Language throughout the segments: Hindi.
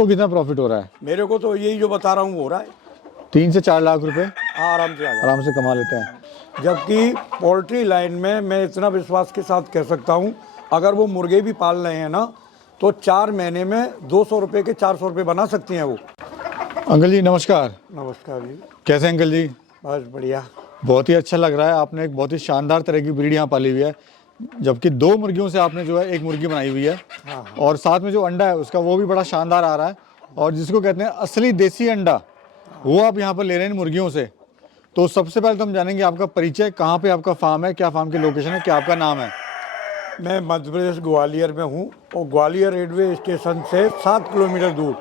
तो कितना प्रॉफिट हो रहा है? मेरे को तो यही जो बता रहा हूँ हो रहा है। 3 से 4 लाख रुपए आराम से आ जाए। आराम से कमा लेते हैं। जबकि पोल्ट्री लाइन में मैं इतना विश्वास के साथ कह सकता हूँ, अगर वो मुर्गे भी पाल रहे हैं ना, तो 4 महीने में 200 रुपये के 400 रुपये बना सकती हैं वो। अंकल जी नमस्कार। नमस्कार जी। कैसे हैं अंकल जी? बस बढ़िया। बहुत ही अच्छा लग रहा है, आपने एक बहुत ही शानदार तरह की ब्रीड यहाँ पाली हुई है, जबकि 2 मुर्गियों से आपने जो है 1 मुर्गी बनाई हुई है। हाँ। और साथ में जो अंडा है उसका वो भी बड़ा शानदार आ रहा है, और जिसको कहते हैं असली देसी अंडा, वो आप यहाँ पर ले रहे हैं मुर्गियों से। तो सबसे पहले तो हम जानेंगे आपका परिचय, कहाँ पे आपका फार्म है, क्या फार्म की लोकेशन है, क्या आपका नाम है? मैं मध्य प्रदेश ग्वालियर में हूँ, और ग्वालियर रेलवे स्टेशन से 7 किलोमीटर दूर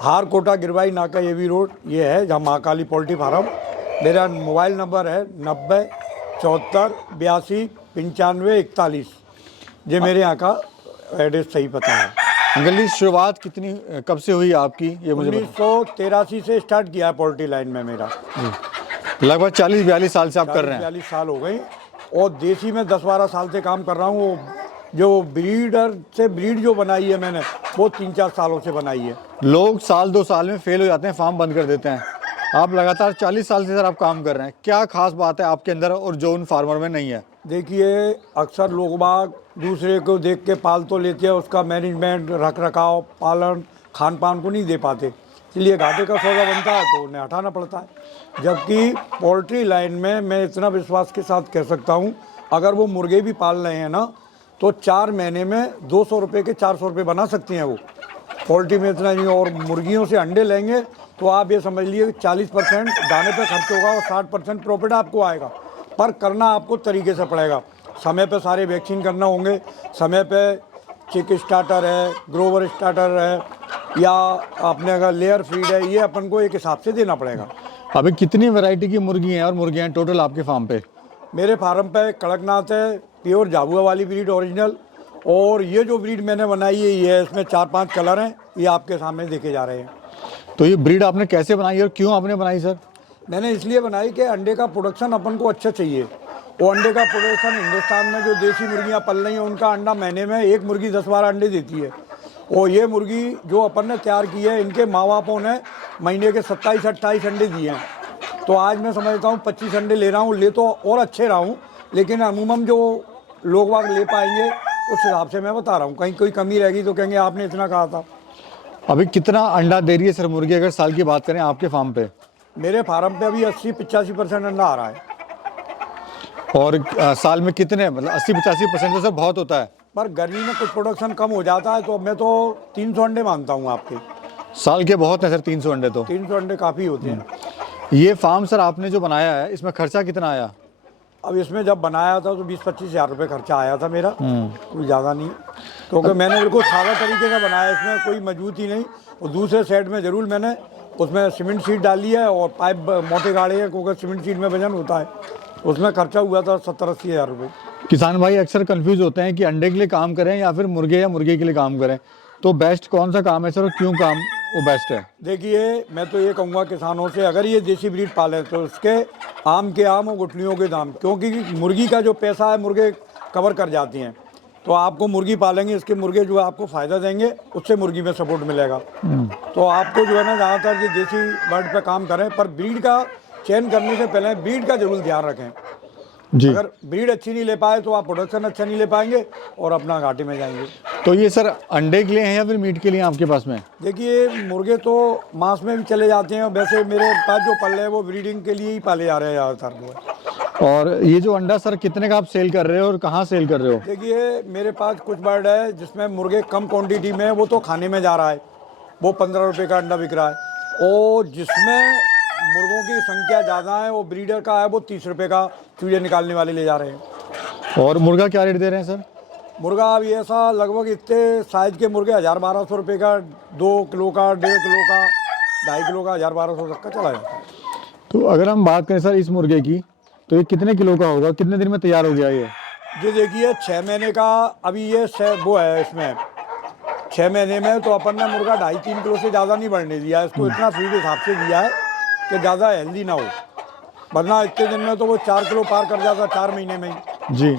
हारकोटा गिरवाई नाका एवी रोड ये है, जहाँ महाकाली पोल्ट्री फार्म। मेरा मोबाइल नंबर है 90 74 82 95 41। ये मेरे यहाँ का एड्रेस सही पता है। अंकल जी शुरुआत कब से हुई आपकी, ये मुझे 1983 से स्टार्ट किया है पोल्ट्री लाइन में मेरा। लगभग 40-42 साल से आप कर रहे हैं? 42 साल हो गए, और देसी में 10-12 साल से काम कर रहा हूँ। जो ब्रीडर से ब्रीड जो बनाई है मैंने, वो 3-4 सालों से बनाई है। लोग साल 2 साल में फेल हो जाते हैं, फार्म बंद कर देते हैं। आप लगातार 40 साल से सर आप काम कर रहे हैं, क्या खास बात है आपके अंदर और जो उन फार्मर में नहीं है? देखिए, अक्सर लोग बाग दूसरे को देख के पाल तो लेते हैं, उसका मैनेजमेंट, रख रखाव, पालन, खान पान को नहीं दे पाते, इसलिए घाटे का सौदा बनता है तो उन्हें हटाना पड़ता है। जबकि पोल्ट्री लाइन में मैं इतना विश्वास के साथ कह सकता हूँ, अगर वो मुर्गे भी पाल रहे हैं ना, तो 4 महीने में 200 रुपये के 400 रुपये बना सकती हैं वो। पोल्ट्री में इतना नहीं, और मुर्गियों से अंडे लेंगे तो आप ये समझ लीजिए 40% दाने पे खर्च होगा और 60% प्रॉफिट आपको आएगा। पर करना आपको तरीके से पड़ेगा, समय पे सारे वैक्सीन करना होंगे, समय पे चिक स्टार्टर है, ग्रोवर स्टार्टर है, या अपने अगर लेयर फीड है, ये अपन को एक हिसाब से देना पड़ेगा। अभी कितनी वैरायटी की मुर्गी हैं और मुर्गियाँ हैं टोटल आपके फार्म पे? मेरे फार्म पे कड़कनाथ है, प्योर जाबुआ वाली ब्रीड ओरिजिनल, और ये जो ब्रीड मैंने बनाई है ये है, इसमें 4-5 कलर हैं, ये आपके सामने देखे जा रहे हैं। तो ये ब्रीड आपने कैसे बनाई और क्यों आपने बनाई सर? मैंने इसलिए बनाई कि अंडे का प्रोडक्शन अपन को अच्छा चाहिए। वो अंडे का प्रोडक्शन हिंदुस्तान में जो देसी मुर्गियाँ पल रही हैं, उनका अंडा महीने में एक मुर्गी 10-12 अंडे देती है, और ये मुर्गी जो अपन ने तैयार की है, इनके माँ बापों ने महीने के 27-28 अंडे दिए हैं। तो आज मैं समझता हूँ 25 अंडे ले रहा हूँ, ले तो और अच्छे रहा हूँ, लेकिन अमूमन जो लोग वाग ले पाएंगे उस हिसाब से मैं बता रहा हूँ। कहीं कोई कमी रहेगी तो कहेंगे आपने इतना कहा था। अभी कितना अंडा दे रही है सर मुर्गी, अगर साल की बात करें आपके फार्म पे? मेरे फार्म पे अभी 80-85% अंडा आ रहा है। और साल में कितने, मतलब 80-85% तो सर बहुत होता है, पर गर्मी में कुछ प्रोडक्शन कम हो जाता है, तो मैं तो 300 अंडे मानता हूँ आपके। साल के बहुत है सर 300 अंडे? तो 300 अंडे काफ़ी होते हैं। ये फार्म सर आपने जो बनाया है, इसमें खर्चा कितना आया? अब इसमें जब बनाया था तो 20-25 हज़ार रुपये खर्चा आया था मेरा, कोई ज़्यादा नहीं, क्योंकि मैंने बिल्कुल सादा तरीके से बनाया, इसमें कोई मजबूती नहीं। और दूसरे साइड में ज़रूर मैंने उसमें सीमेंट शीट डाली है और पाइप मोटे गाड़े हैं, क्योंकि सीमेंट शीट में वजन होता है। उसमें खर्चा हुआ था 70-80 हज़ार रुपये। किसान भाई अक्सर कंफ्यूज होते हैं कि अंडे के लिए काम करें या फिर मुर्गे या मुर्गे के लिए काम करें, तो बेस्ट कौन सा काम है सर और क्यों काम वो बेस्ट है? देखिए, मैं तो ये कहूँगा किसानों से, अगर ये देसी ब्रीड पालें तो उसके आम के आम और गुठलियों के दाम, क्योंकि मुर्गी का जो पैसा है मुर्गे कवर कर जाती हैं। तो आपको मुर्गी पालेंगे, इसके मुर्गे जो है आपको फ़ायदा देंगे, उससे मुर्गी में सपोर्ट मिलेगा। तो आपको जो है ना, ज़्यादातर ये देसी बर्ड पे काम करें, पर ब्रीड का चयन करने से पहले ब्रीड का जरूर ध्यान रखें जी। अगर ब्रीड अच्छी नहीं ले पाए तो आप प्रोडक्शन अच्छा नहीं ले पाएंगे और अपना घाटे में जाएंगे। तो ये सर अंडे के लिए हैं या फिर मीट के लिए आपके पास में? देखिए, मुर्गे तो मांस में भी चले जाते हैं, वैसे मेरे पास जो पल रहे हैं वो ब्रीडिंग के लिए ही पाले जा रहे हैं ज़्यादातर। और ये जो अंडा सर कितने का आप सेल कर रहे हो और कहाँ सेल कर रहे हो? देखिए, मेरे पास कुछ बर्ड है जिसमें मुर्गे कम क्वांटिटी में, वो तो खाने में जा रहा है, वो 15 रुपये का अंडा बिक रहा है। और जिसमें मुर्गों की संख्या ज़्यादा है, वो ब्रीडर का है, वो 30 रुपये का चूजे निकालने वाले ले जा रहे हैं। और मुर्गा क्या रेट दे रहे हैं सर? मुर्गा अब ये ऐसा लगभग इतने साइज के मुर्गे 1000-1200 रुपये का, 2 किलो का, 1.5 किलो का, 2.5 किलो का 1000-1200 तक का चला जाता है। तो अगर हम बात करें सर इस मुर्गे की, तो ये कितने किलो का होगा, कितने दिन में तैयार हो गया ये? ये देखिए, 6 महीने का अभी ये वो है, इसमें 6 महीने में तो अपन ने मुर्गा 2.5-3 किलो से ज़्यादा नहीं बढ़ने दिया, इसको इतना फीड हिसाब से दिया है कि ज़्यादा हेल्दी ना हो, वरना इतने दिन में तो वो 4 किलो पार कर जाता 4 महीने में ही जी।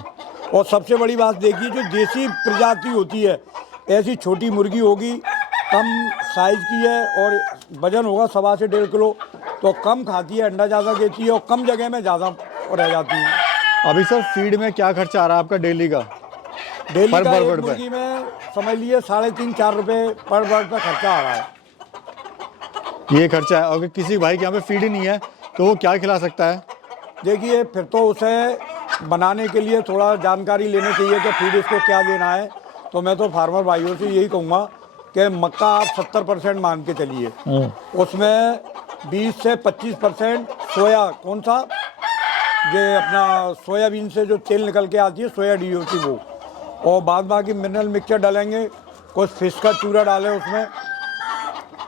और सबसे बड़ी बात देखिए, जो देसी प्रजाति होती है, ऐसी छोटी मुर्गी होगी कम साइज़ की है और वजन होगा 1.25 से 1.5 किलो, तो कम खाती है, अंडा ज़्यादा देती है और कम जगह में ज़्यादा रह जाती है। अभी सर फीड में क्या खर्चा आ रहा है आपका डेली का? डेली पर का बर्ड एक पे? मुर्गी में समझ लीजिए 3.5-4 रुपये पर बर्ड पे खर्चा आ रहा है। ये खर्चा है। अगर किसी भाई के यहाँ पे फीड ही नहीं है तो वो क्या खिला सकता है? देखिए फिर तो उसे बनाने के लिए थोड़ा जानकारी लेनी चाहिए कि फीड इसको क्या देना है। तो मैं तो फार्मर भाइयों से यही कहूँगा कि मक्का आप 70% मान के चलिए, उसमें 20 से 25% सोया, कौन सा ये अपना सोयाबीन से जो तेल निकल के आती है सोया DOT वो, और बाद बाकी मिनरल मिक्सचर डालेंगे, कुछ फिश का चूरा डालें उसमें,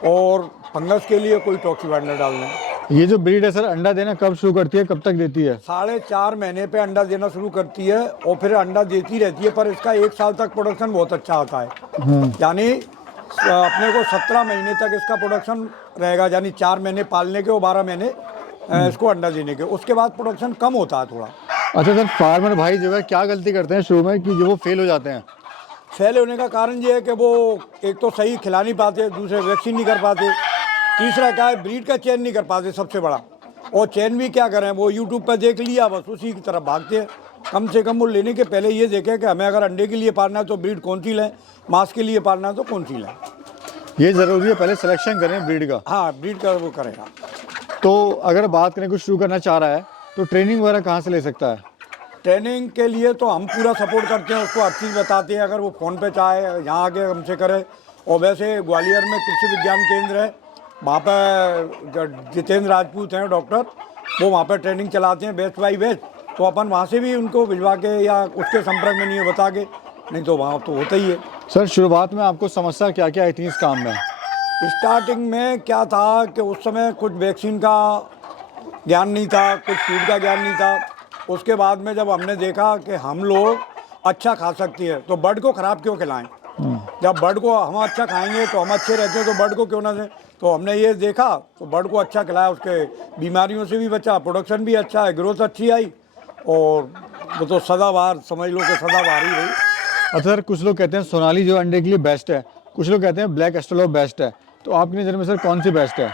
और फंगस के लिए कोई टॉक्सीवाइंडर डाल दें। ये जो ब्रीड है सर अंडा देना कब शुरू करती है, कब तक देती है? 4.5 महीने पे अंडा देना शुरू करती है और फिर अंडा देती रहती है, पर इसका 1 साल तक प्रोडक्शन बहुत अच्छा आता है। यानी अपने को 17 महीने तक इसका प्रोडक्शन रहेगा, यानी 4 महीने पालने के और 12 महीने इसको अंडा देने के, उसके बाद प्रोडक्शन कम होता है थोड़ा। अच्छा सर, फार्मर भाई जो है क्या गलती करते हैं शुरू में कि जो वो फेल हो जाते हैं? फेल होने का कारण ये है कि वो एक तो सही खिला नहीं पाते, दूसरे वैक्सीन नहीं कर पाते, तीसरा क्या है ब्रीड का चयन नहीं कर पाते सबसे बड़ा, और चयन भी क्या करें, वो यूट्यूब पर देख लिया बस उसी की तरफ भागते हैं। कम से कम वो लेने के पहले ये देखें कि हमें अगर अंडे के लिए पालना है तो ब्रीड कौन सी लें, मांस के लिए पालना है तो कौन सी लें। ये ज़रूरी है पहले सिलेक्शन करें ब्रीड का। हाँ, ब्रीड का वो करेगा। तो अगर बात करें कुछ शुरू करना चाह रहा है तो ट्रेनिंग वगैरह कहाँ से ले सकता है? ट्रेनिंग के लिए तो हम पूरा सपोर्ट करते हैं, उसको हर चीज़ बताते हैं, अगर वो फ़ोन पे चाहे यहाँ आके हमसे करे। और वैसे ग्वालियर में कृषि विज्ञान केंद्र है, वहाँ पर जितेंद्र राजपूत हैं डॉक्टर, वो वहाँ पर ट्रेनिंग चलाते हैं बैच बाई बैच, तो अपन वहाँ से भी उनको भिजवा के या उसके संपर्क में नहीं है बता के, नहीं तो वहाँ तो होता ही है। सर शुरुआत में आपको समस्या क्या क्या आई थी इस काम में? स्टार्टिंग में क्या था कि उस समय कुछ वैक्सीन का ज्ञान नहीं था, कुछ फीड का ज्ञान नहीं था। उसके बाद में जब हमने देखा कि हम लोग अच्छा खा सकते हैं तो बर्ड को ख़राब क्यों खिलाएं, जब बर्ड को हम अच्छा खाएंगे तो हम अच्छे रहते हैं, तो बर्ड को क्यों ना दें। तो हमने ये देखा तो बर्ड को अच्छा खिलाया, उसके बीमारियों से भी बचा, प्रोडक्शन भी अच्छा है, ग्रोथ अच्छी आई, और वो तो सदाबहार समझ लो कि सदाबहार ही रही। अच्छा सर, कुछ लोग कहते हैं सोनाली जो अंडे के लिए बेस्ट है, कुछ लोग कहते हैं ब्लैक एस्ट्रोलॉप बेस्ट है, तो आपकी नज़र में सर कौन सी बेस्ट है?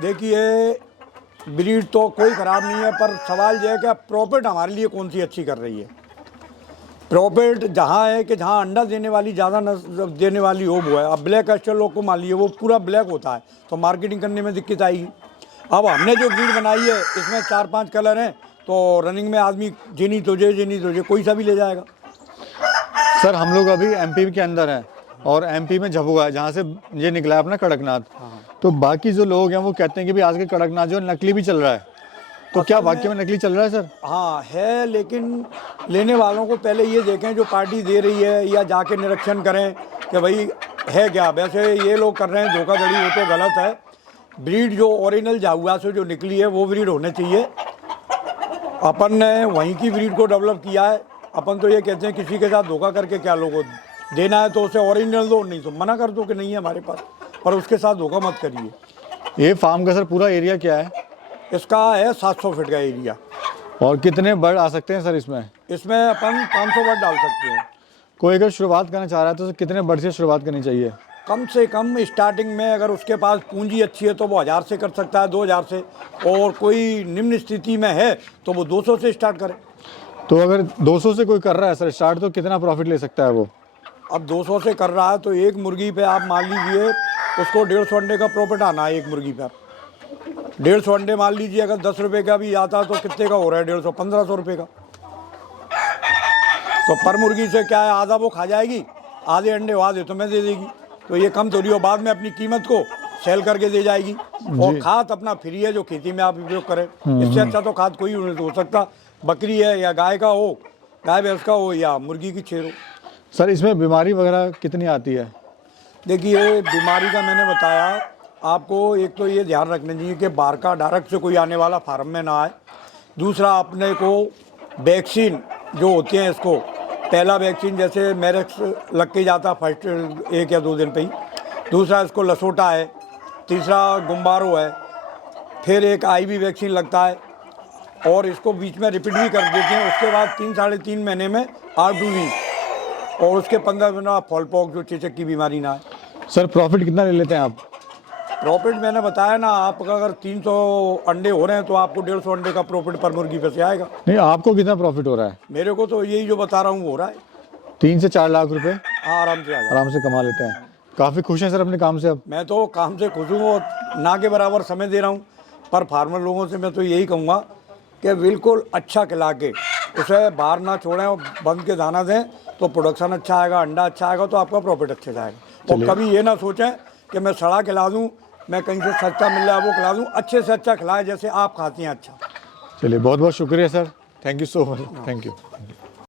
देखिए ब्रीड तो कोई ख़राब नहीं है, पर सवाल यह है कि प्रॉफिट हमारे लिए कौन सी अच्छी कर रही है। प्रॉफिट जहाँ है कि जहाँ अंडा देने वाली ज़्यादा देने वाली हो वो है। अब ब्लैक एस्ट्रोलॉप को मान लीजिए वो पूरा ब्लैक होता है तो मार्केटिंग करने में दिक्कत आएगी। अब हमने जो ब्रीड बनाई है इसमें 4-5 कलर हैं, तो रनिंग में आदमी जिनी तुझे कोई सा भी ले जाएगा। सर हम लोग अभी MP के अंदर हैं और MP में झबुआ है जहाँ से ये निकला है अपना कड़कनाथ, तो बाकी जो लोग हैं वो कहते हैं कि भी आज के कड़कनाथ जो नकली भी चल रहा है, तो क्या वाकई में नकली चल रहा है सर? हाँ है, लेकिन लेने वालों को पहले ये देखें जो पार्टी दे रही है, या जाके निरीक्षण करें कि भाई है क्या। वैसे ये लोग कर रहे हैं धोखाधड़ी, वो तो गलत है। ब्रीड जो ओरिजिनल जाहुआ से जो निकली है वो ब्रीड होने चाहिए। अपन ने वहीं की ब्रीड को डेवलप किया है। अपन तो ये कहते हैं किसी के साथ धोखा करके क्या लोगों देना है तो उसे ओरिजिनल दो, नहीं तो मना कर दो कि नहीं है हमारे पास, पर उसके साथ धोखा मत करिए। ये फार्म का सर पूरा एरिया क्या है? इसका है 700 फीट का एरिया। और कितने बर्ड आ सकते हैं सर इसमें? इसमें अपन 500 बर्ड डाल सकते हैं। कोई अगर शुरुआत करना चाह रहा है तो कितने बर्ड से शुरुआत करनी चाहिए? कम से कम स्टार्टिंग में अगर उसके पास पूंजी अच्छी है तो वो 1000 से कर सकता है, 2000 से, और कोई निम्न स्थिति में है तो वो 200 से स्टार्ट करे। तो अगर 200 से कोई कर रहा है सर स्टार्ट, तो कितना प्रॉफिट ले सकता है वो? अब 200 से कर रहा है तो एक मुर्गी पे आप मान लीजिए उसको 150 अंडे का प्रॉफिट आना है। एक मुर्गी पर 150 अंडे मान लीजिए, अगर 10 रुपये का भी आता तो कितने का हो रहा है? 150, 1500 रुपये का। तो पर मुर्गी से क्या है, आधा वो खा जाएगी, आधे अंडे आधे तो मैं दे देगी, तो ये कम थोड़ी हो, बाद में अपनी कीमत को सेल करके दे जाएगी। और खाद अपना फ्री है जो खेती में आप उपयोग करें, इससे अच्छा तो खाद कोई हो सकता। बकरी है या गाय का हो, गाय भैंस का हो, या मुर्गी की छेर हो। सर इसमें बीमारी वगैरह कितनी आती है? देखिए बीमारी का मैंने बताया आपको, एक तो ये ध्यान रखना चाहिए कि बाहर का डायरेक्ट से कोई आने वाला फार्म में ना आए। दूसरा अपने को वैक्सीन जो होते हैं, इसको पहला वैक्सीन जैसे मेरेक्स लग के जाता फर्स्ट 1 या 2 दिन पे ही, दूसरा इसको लसोटा है, तीसरा गुम्बारो है, फिर एक IV वैक्सीन लगता है, और इसको बीच में रिपीट भी कर देते हैं। उसके बाद 3-3.5 महीने में R2V, और उसके 15 दिन फॉल पॉक्स जो चेचक की बीमारी ना है। सर प्रॉफिट कितना ले लेते हैं आप? प्रॉफिट मैंने बताया ना, आपका अगर 300 अंडे हो रहे हैं तो आपको 150 अंडे का प्रॉफिट पर मुर्गी पे से आएगा। नहीं, आपको कितना प्रॉफिट हो रहा है? मेरे को तो यही जो बता रहा हूँ वो हो रहा है। 3 से 4 लाख रुपए हाँ, आराम से आ जाए। आराम से कमा लेते हैं। काफ़ी खुश हैं सर अपने काम से अब? मैं तो काम से खुश हूँ और ना के बराबर समय दे रहा हूँ, पर फार्मर लोगों से मैं तो यही कहूँगा कि बिल्कुल अच्छा खिला के उसे बाहर ना छोड़ें और बंद के दाना दें, तो प्रोडक्शन अच्छा आएगा, अंडा अच्छा आएगा, तो आपका प्रॉफिट अच्छा जाएगा। और कभी ये ना सोचें कि मैं सड़ा खिला दूँ, मैं कहीं से सस्ता मिल रहा है वो खिला दूँ, अच्छे से अच्छा खिलाएं जैसे आप खाती हैं अच्छा। चलिए बहुत बहुत शुक्रिया sir, thank you so much, thank you.